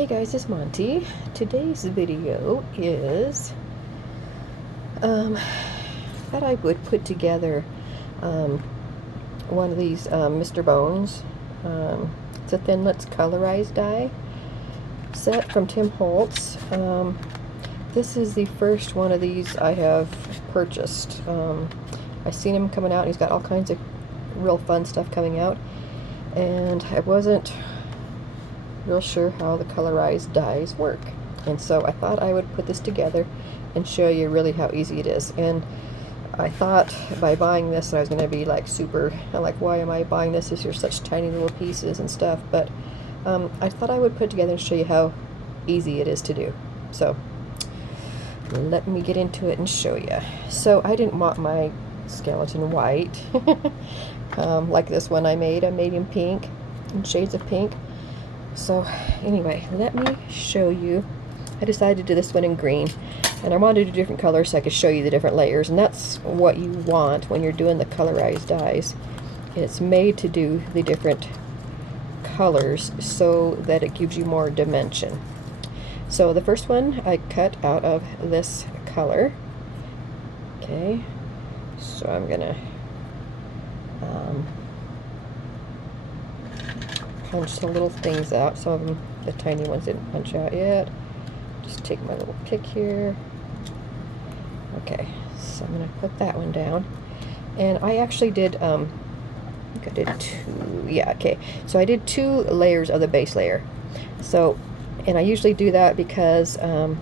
Hey guys, it's Monty. Today's video is that I would put together one of these Mr. Bones. It's a Thinlits colorized die set from Tim Holtz. This is the first one of these I have purchased. I've seen him coming out. He's got all kinds of real fun stuff coming out, and I wasn't real sure how the colorized dies work, and so I thought I would put this together and show you really how easy it is. And I thought by buying this I was going to be like super like, why am I buying this? These are such tiny little pieces and stuff, but I thought I would put it together and show you how easy it is to do. So let me get into it and show you. So I didn't want my skeleton white like this one I made him pink, in shades of pink. So anyway, let me show you. I decided to do this one in green, and I wanted to do different colors so I could show you the different layers, and that's what you want when you're doing the colorized dies. It's made to do the different colors so that it gives you more dimension. So the first one I cut out of this color. Okay, so I'm gonna punch the little things out. Some of them, the tiny ones, didn't punch out yet. Just take my little pick here. Okay, so I'm going to put that one down. And I actually did, I think I did two, yeah, okay. So I did 2 layers of the base layer. So, and I usually do that because I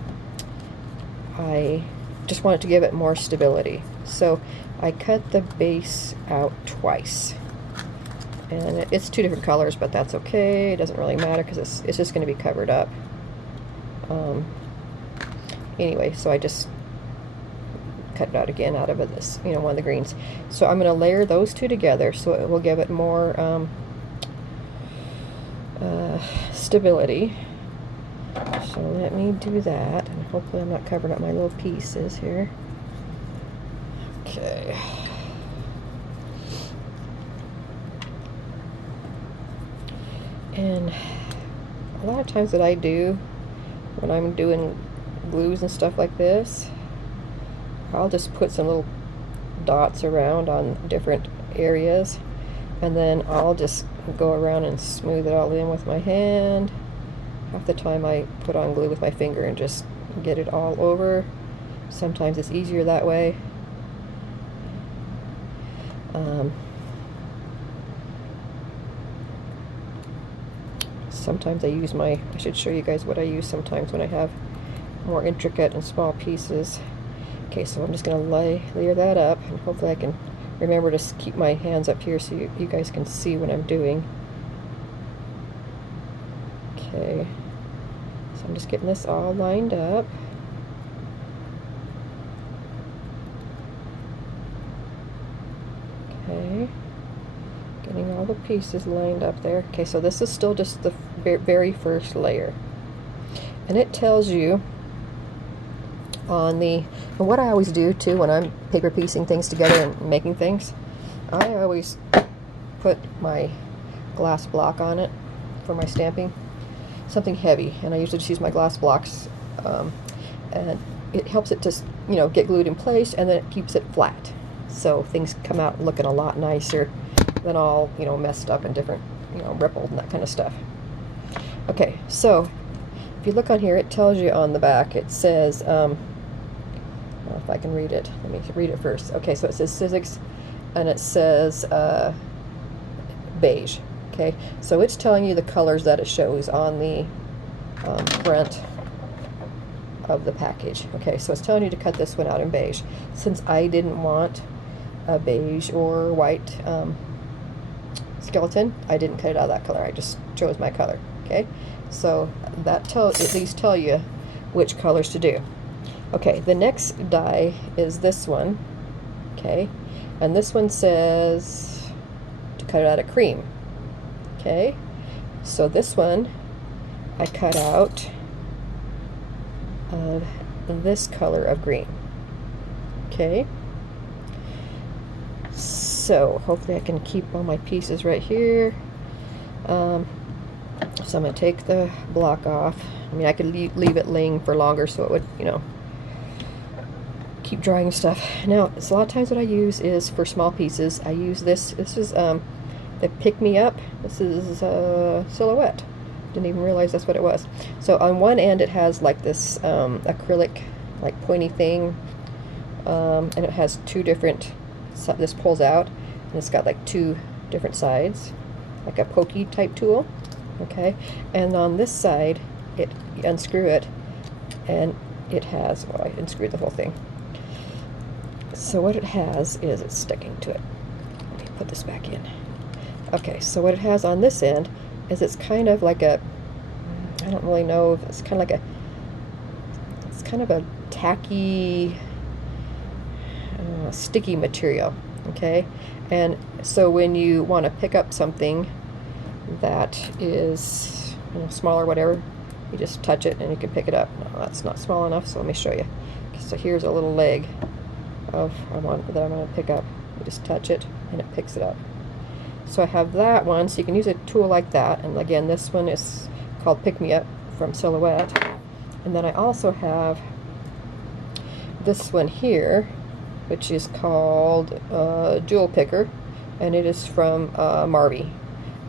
just wanted to give it more stability. So I cut the base out twice. And it's 2 different colors, but that's okay. It doesn't really matter because it's just going to be covered up. Anyway, so I just cut it out again out of this, one of the greens. So I'm going to layer those 2 together so it will give it more stability. So let me do that, and hopefully I'm not covering up my little pieces here. Okay. And a lot of times that I do when I'm doing glues and stuff like this, I'll just put some little dots around on different areas, and then I'll just go around and smooth it all in with my hand. Half the time I put on glue with my finger and just get it all over. Sometimes it's easier that way. Sometimes I use I should show you guys what I use sometimes when I have more intricate and small pieces. Okay, so I'm just going to layer that up, and hopefully I can remember to keep my hands up here so you guys can see what I'm doing. Okay, so I'm just getting this all lined up. Okay, getting all the pieces lined up there. Okay, so this is still just the very first layer, and it tells you on and what I always do too when I'm paper piecing things together and making things, I always put my glass block on it for my stamping, something heavy, and I usually just use my glass blocks, and it helps it just get glued in place, and then it keeps it flat, so things come out looking a lot nicer than all messed up and different rippled and that kind of stuff. Okay, so if you look on here, it tells you on the back, it says if I can read it, let me read it first. Okay, so it says Sizzix, and it says beige. Okay, so it's telling you the colors that it shows on the front of the package. Okay, so it's telling you to cut this one out in beige. Since I didn't want a beige or white skeleton, I didn't cut it out of that color. I just chose my color. Okay, so that at least tell you which colors to do. Okay, the next die is this one. Okay, and this one says to cut it out of cream. Okay, so this one I cut out of this color of green. Okay, so hopefully I can keep all my pieces right here. So I'm going to take the block off. I mean, I could leave it laying for longer so it would, you know, keep drying stuff. Now, a lot of times what I use is for small pieces. I use this. This is the Pick Me Up. This is Silhouette. Didn't even realize that's what it was. So on one end it has like this acrylic, like pointy thing, and it has two different. So this pulls out, and it's got like two different sides, like a pokey type tool. Okay, and on this side, you unscrew it, and it has. Well, I unscrewed the whole thing. So what it has is it's sticking to it. Let me put this back in. Okay, so what it has on this end is it's kind of like a, I don't really know if it's kind of like a, it's kind of a tacky, sticky material. Okay, and so when you want to pick up something that is, you know, small or whatever, you just touch it and you can pick it up. No, that's not small enough, so let me show you. So here's a little leg of that I'm going to pick up. You just touch it and it picks it up. So I have that one, so you can use a tool like that. And again, this one is called Pick Me Up from Silhouette. And then I also have this one here, which is called Jewel Picker, and it is from Marby.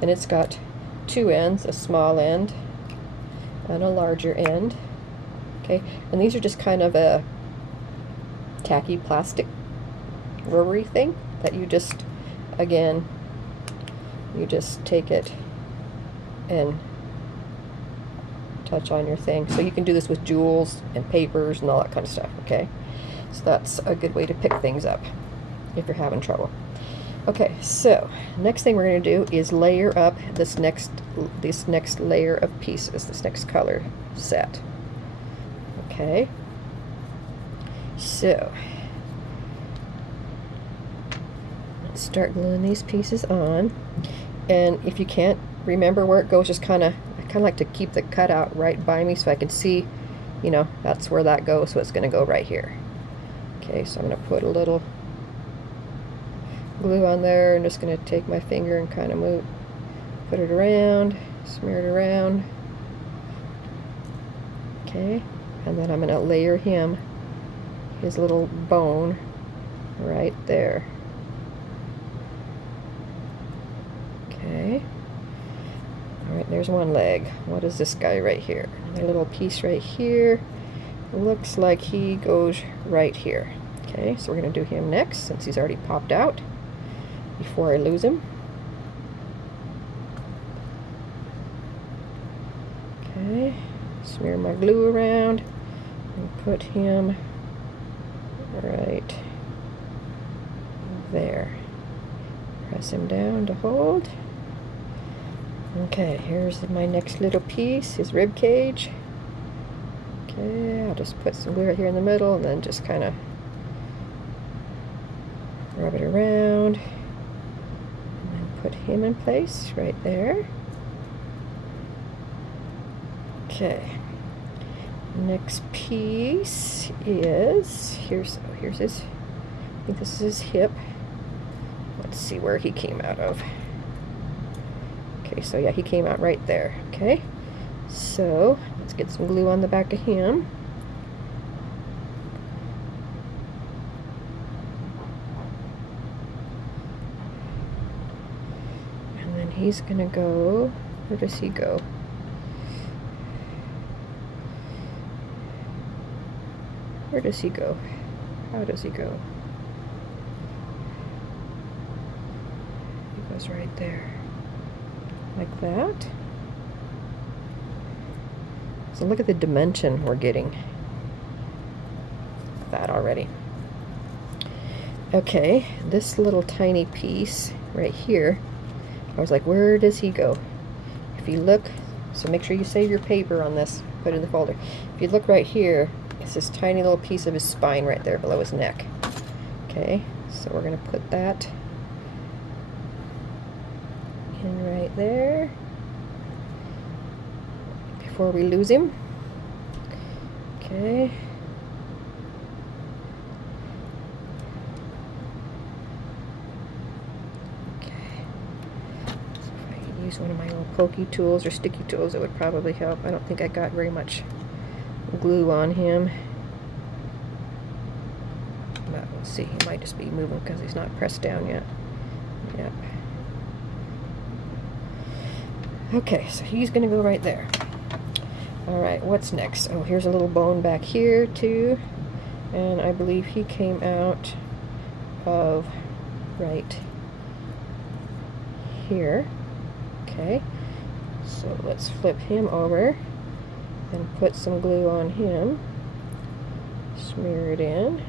And it's got two ends, a small end and a larger end. Okay, and these are just kind of a tacky plastic rubbery thing that you just, again, you just take it and touch on your thing. So you can do this with jewels and papers and all that kind of stuff. Okay, so that's a good way to pick things up if you're having trouble. Okay, so next thing we're going to do is layer up this next layer of pieces, this next color set. Okay, so let's start gluing these pieces on. And if you can't remember where it goes, just I kind of like to keep the cutout right by me so I can see, you know, that's where that goes, so it's going to go right here. Okay, so I'm going to put a little glue on there. I'm just going to take my finger and kind of put it around, smear it around. Okay, and then I'm going to layer his little bone right there. Okay. Alright, there's one leg. What is this guy right here? A little piece right here. Looks like he goes right here. Okay, so we're going to do him next since he's already popped out before I lose him. Okay, smear my glue around and put him right there. Press him down to hold. Okay, here's my next little piece, his rib cage. Okay, I'll just put some glue right here in the middle and then just kind of rub it around and then put him in place right there. Okay, next piece is, here's his, I think this is his hip. Let's see where he came out of. Okay, so yeah, he came out right there. Okay, so let's get some glue on the back of him. And then he's gonna go, where does he go? Where does he go? How does he go? He goes right there. Like that. So look at the dimension we're getting. That already. Okay, this little tiny piece right here, I was like, where does he go? If you look, so make sure you save your paper on this, put it in the folder. If you look right here, it's this tiny little piece of his spine right there below his neck. Okay, so we're going to put that in right there before we lose him. Okay. Okay. So if I use one of my little pokey tools or sticky tools, it would probably help. I don't think I got very much glue on him. But we'll see, he might just be moving because he's not pressed down yet. Yep. Okay, so he's going to go right there. Alright, what's next? Oh, here's a little bone back here too. And I believe he came out of right here. Okay, so let's flip him over and put some glue on him. Smear it in.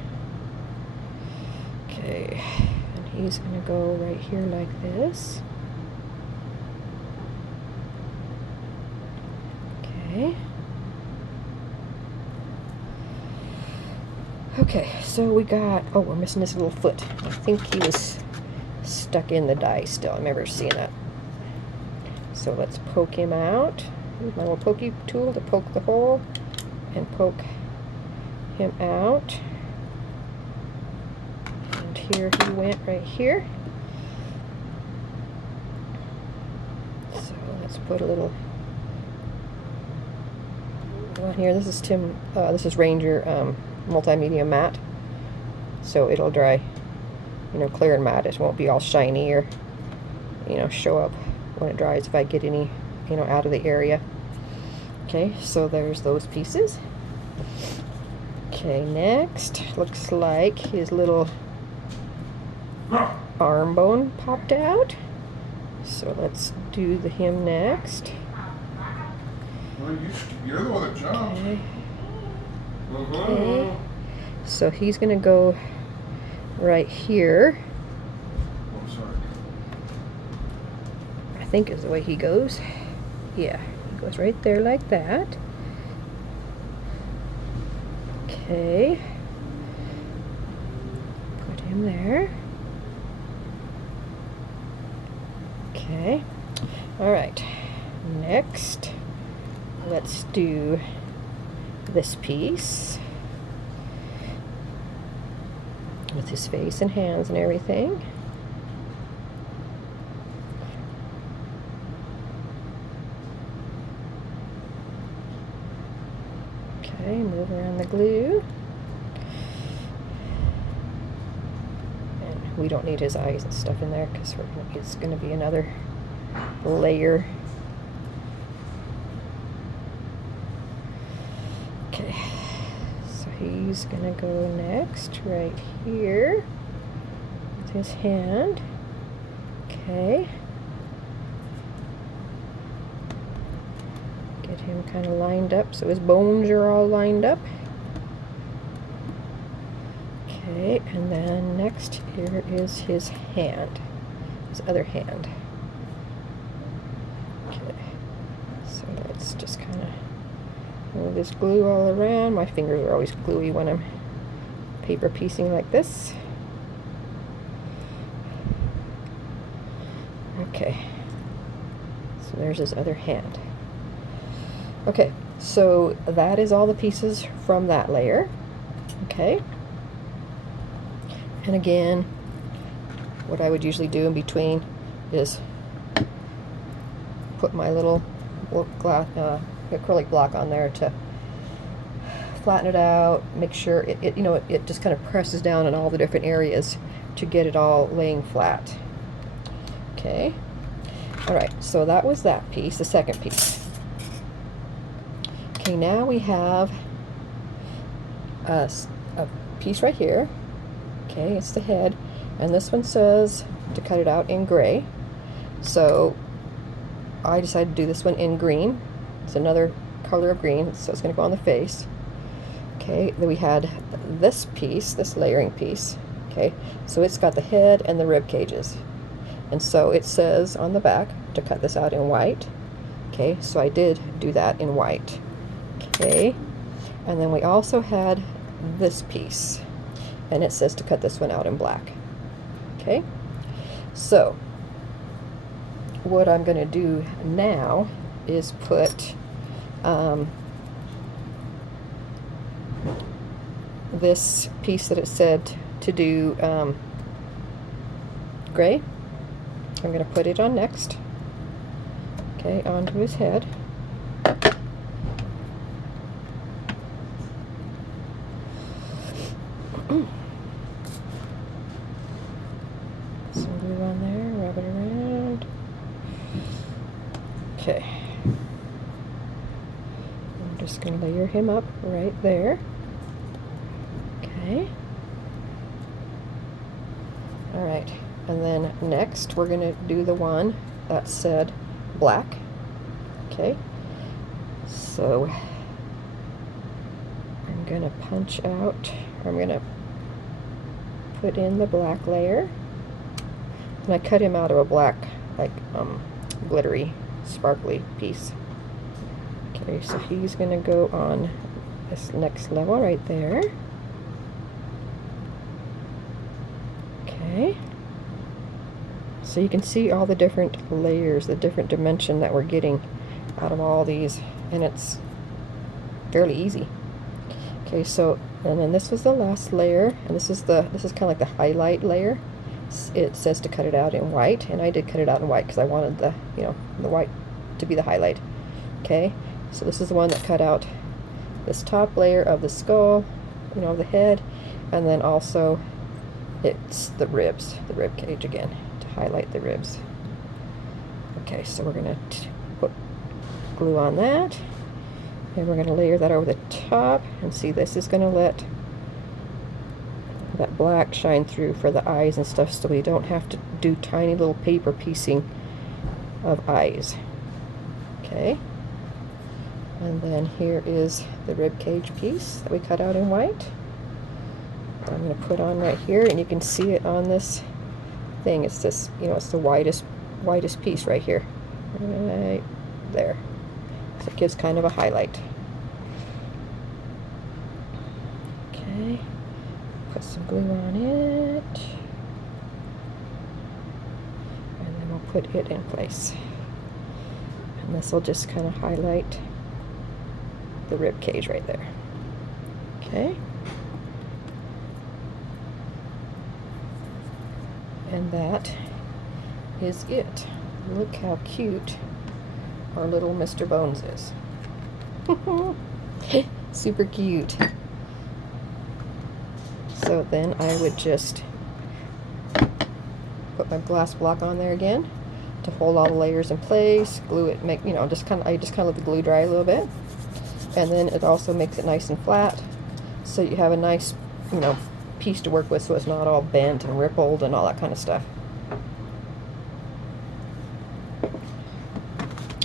Okay, and he's going to go right here like this. Okay. Okay, so we got, oh, we're missing this little foot. I think he was stuck in the die still. I remember seeing that. So let's poke him out. Use my little pokey tool to poke the hole and poke him out. And here he went right here. So let's put a little on here. This is this is Ranger multimedia matte, so it'll dry, you know, clear and matte. It won't be all shiny or, you know, show up when it dries if I get any, you know, out of the area. Okay, so there's those pieces. Okay, next looks like his little arm bone popped out, so let's do him next. Well, you're the one that jumped. Okay. Okay. So he's going to go right here. Oh, sorry. I think is the way he goes. Yeah, he goes right there like that. Okay. Put him there. Okay. All right. Next, let's do this piece with his face and hands and everything. Okay, move around the glue. And we don't need his eyes and stuff in there because it's going to be another layer. Okay, so he's gonna go next right here with his hand. Okay, get him kind of lined up so his bones are all lined up. Okay, and then next here is his hand, his other hand. Okay, so let's just kind of move this glue all around. My fingers are always gluey when I'm paper piecing like this. Okay, so there's his other hand. Okay, so that is all the pieces from that layer. Okay, and again, what I would usually do in between is put my little glass acrylic block on there to flatten it out, make sure it you know, it just kind of presses down in all the different areas to get it all laying flat. Okay, all right, so that was that piece, the second piece. Okay, now we have a piece right here. Okay, it's the head, and this one says to cut it out in gray, so I decided to do this one in green. It's another color of green, so it's going to go on the face. Okay, then we had this piece, this layering piece. Okay, so it's got the head and the rib cages, and so it says on the back to cut this out in white. Okay, so I did do that in white. Okay, and then we also had this piece, and it says to cut this one out in black. Okay, so what I'm going to do now is put this piece that it said to do gray. I'm going to put it on next. Okay, onto his head. Some glue on there, rub it around. Okay. I'm just going to layer him up right there. Okay. Alright, and then next we're going to do the one that said black. Okay. So I'm going to punch out, I'm going to put in the black layer. And I cut him out of a black, like, glittery, sparkly piece. Okay, so he's going to go on this next level right there. Okay. So you can see all the different layers, the different dimension that we're getting out of all these, and it's fairly easy. Okay, so, and then this was the last layer, and this is kind of like the highlight layer. It says to cut it out in white, and I did cut it out in white because I wanted the, the white to be the highlight. Okay, so this is the one that cut out this top layer of the skull, the head, and then also it's the ribs, the rib cage again, to highlight the ribs. Okay, so we're going to put glue on that, and we're going to layer that over the top, and see, this is going to let that black shine through for the eyes and stuff, so we don't have to do tiny little paper piecing of eyes. Okay, and then here is the rib cage piece that we cut out in white. I'm going to put on right here, and you can see it on this thing. It's this, it's the widest piece right here, right there. So it gives kind of a highlight. Okay, put some glue on it, and then we'll put it in place. And this will just kind of highlight the rib cage right there. Okay. And that is it. Look how cute our little Mr. Bones is. Super cute. So then I would just put my glass block on there again to hold all the layers in place, glue it, I just kind of let the glue dry a little bit. And then it also makes it nice and flat, so you have a nice, piece to work with, so it's not all bent and rippled and all that kind of stuff.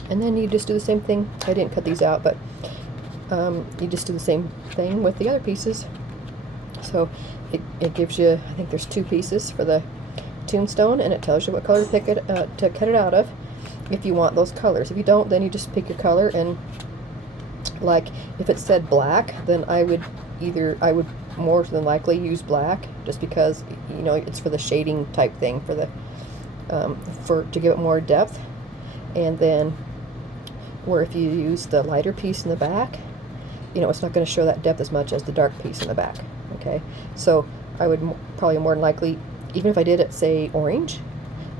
And then you just do the same thing. I didn't cut these out, but you just do the same thing with the other pieces. So it gives you, I think there's 2 pieces for the tombstone, and it tells you what color to cut it out of if you want those colors. If you don't, then you just pick your color, and like if it said black, then I would more than likely use black, just because it's for the shading type thing, for the to give it more depth. And then where if you use the lighter piece in the back, it's not going to show that depth as much as the dark piece in the back. Okay, so I would probably more than likely, even if I did it say orange,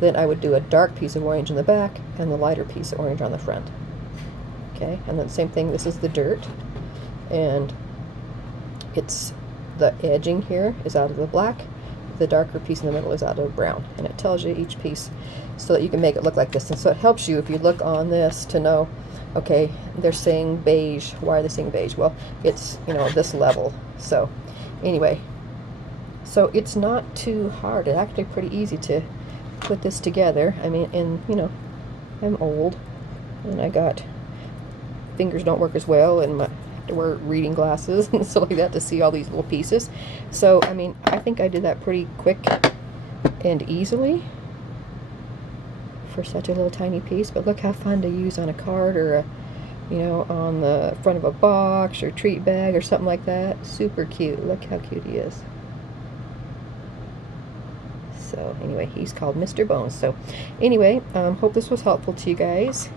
then I would do a dark piece of orange in the back and the lighter piece of orange on the front. Okay, and then same thing, this is the dirt, and it's the edging here is out of the black, the darker piece in the middle is out of brown, and it tells you each piece so that you can make it look like this. And so it helps you if you look on this to know, okay, they're saying beige. Why are they saying beige? Well, it's this level. So anyway, so it's not too hard. It's actually pretty easy to put this together. I mean, and I'm old, and I got fingers don't work as well, and my to wear reading glasses and stuff like that to see all these little pieces. So I mean, I think I did that pretty quick and easily for such a little tiny piece. But look how fun to use on a card, or on the front of a box or treat bag or something like that. Super cute. Look how cute he is. So anyway, he's called Mr. Bones. So anyway, hope this was helpful to you guys.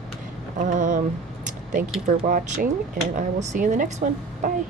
Thank you for watching, and I will see you in the next one. Bye.